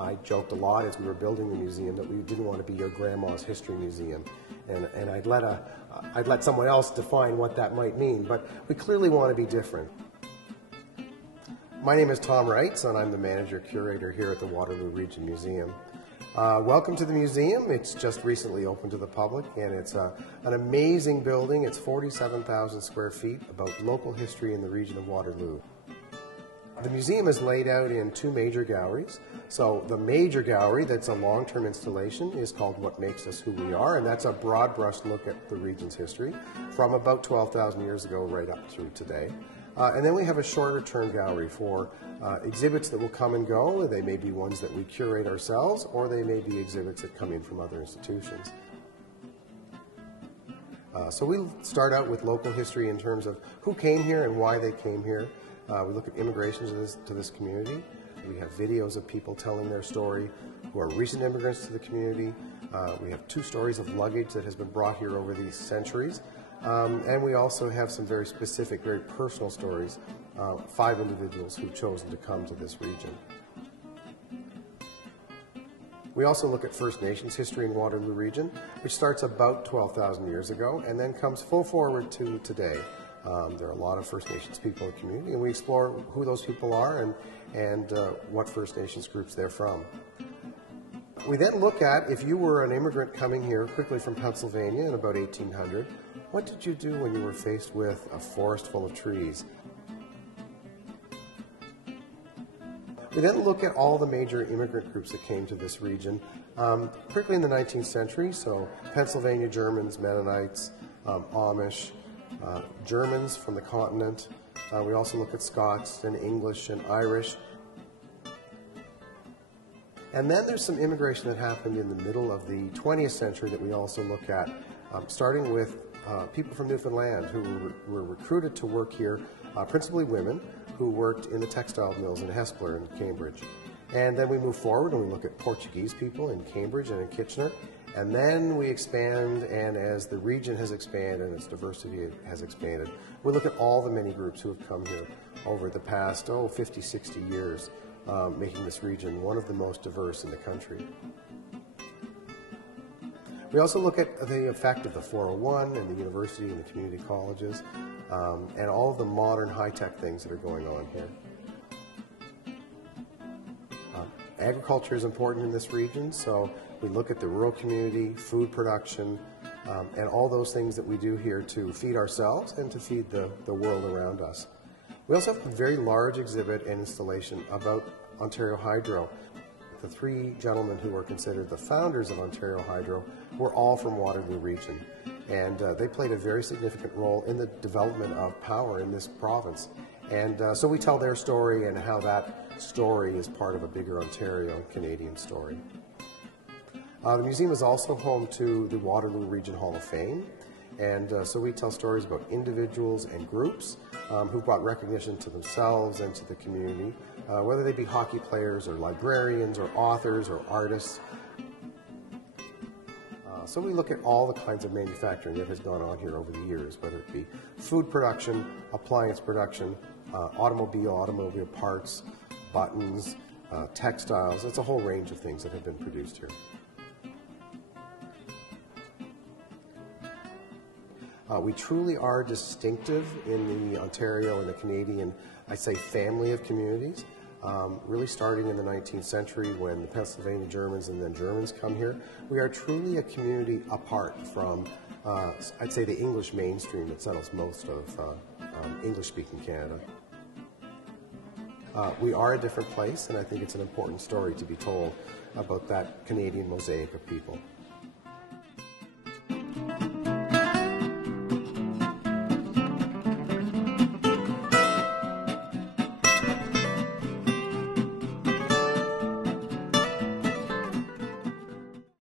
I joked a lot as we were building the museum that we didn't want to be your grandma's history museum, and I'd let someone else define what that might mean, but we clearly want to be different. My name is Tom Reitz, and I'm the manager-curator here at the Waterloo Region Museum. Welcome to the museum. It's just recently opened to the public, and it's an amazing building. It's 47,000 square feet about local history in the region of Waterloo. The museum is laid out in two major galleries. So the major gallery, that's a long-term installation, is called What Makes Us Who We Are, and that's a broad brush look at the region's history from about 12,000 years ago right up through today. And then we have a shorter term gallery for exhibits that will come and go. They may be ones that we curate ourselves, or they may be exhibits that come in from other institutions. So we start out with local history in terms of who came here and why they came here. We look at immigration to this community. We have videos of people telling their story who are recent immigrants to the community. We have 2 stories of luggage that has been brought here over these centuries. And we also have some very specific, very personal stories, 5 individuals who've chosen to come to this region. We also look at First Nations history in Waterloo region, which starts about 12,000 years ago and then comes full forward to today. There are a lot of First Nations people in the community, and we explore who those people are and what First Nations groups they're from. We then look at, if you were an immigrant coming here quickly from Pennsylvania in about 1800, what did you do when you were faced with a forest full of trees? We then look at all the major immigrant groups that came to this region, particularly in the 19th century, so Pennsylvania Germans, Mennonites, Amish, Germans from the continent. We also look at Scots and English and Irish. And then there's some immigration that happened in the middle of the 20th century that we also look at, starting with people from Newfoundland who were recruited to work here, principally women who worked in the textile mills in Hespeler and Cambridge. And then we move forward and we look at Portuguese people in Cambridge and in Kitchener. And then we expand, and as the region has expanded and its diversity has expanded, we look at all the many groups who have come here over the past, 50, 60 years, making this region one of the most diverse in the country. We also look at the effect of the 401 and the university and the community colleges, and all of the modern high-tech things that are going on here. Agriculture is important in this region, so we look at the rural community, food production, and all those things that we do here to feed ourselves and to feed the world around us. We also have a very large exhibit and installation about Ontario Hydro. The 3 gentlemen who were considered the founders of Ontario Hydro were all from Waterloo region, and they played a very significant role in the development of power in this province. And so we tell their story and how that story is part of a bigger Ontario and Canadian story. The museum is also home to the Waterloo Region Hall of Fame, and so we tell stories about individuals and groups who brought recognition to themselves and to the community, whether they be hockey players or librarians or authors or artists. So we look at all the kinds of manufacturing that has gone on here over the years, whether it be food production, appliance production, automobile parts, buttons, textiles. It's a whole range of things that have been produced here. We truly are distinctive in the Ontario and the Canadian, I say, family of communities. Really starting in the 19th century when the Pennsylvania Germans and then Germans come here. We are truly a community apart from, I'd say, the English mainstream that settles most of English-speaking Canada. We are a different place, and I think it's an important story to be told about that Canadian mosaic of people.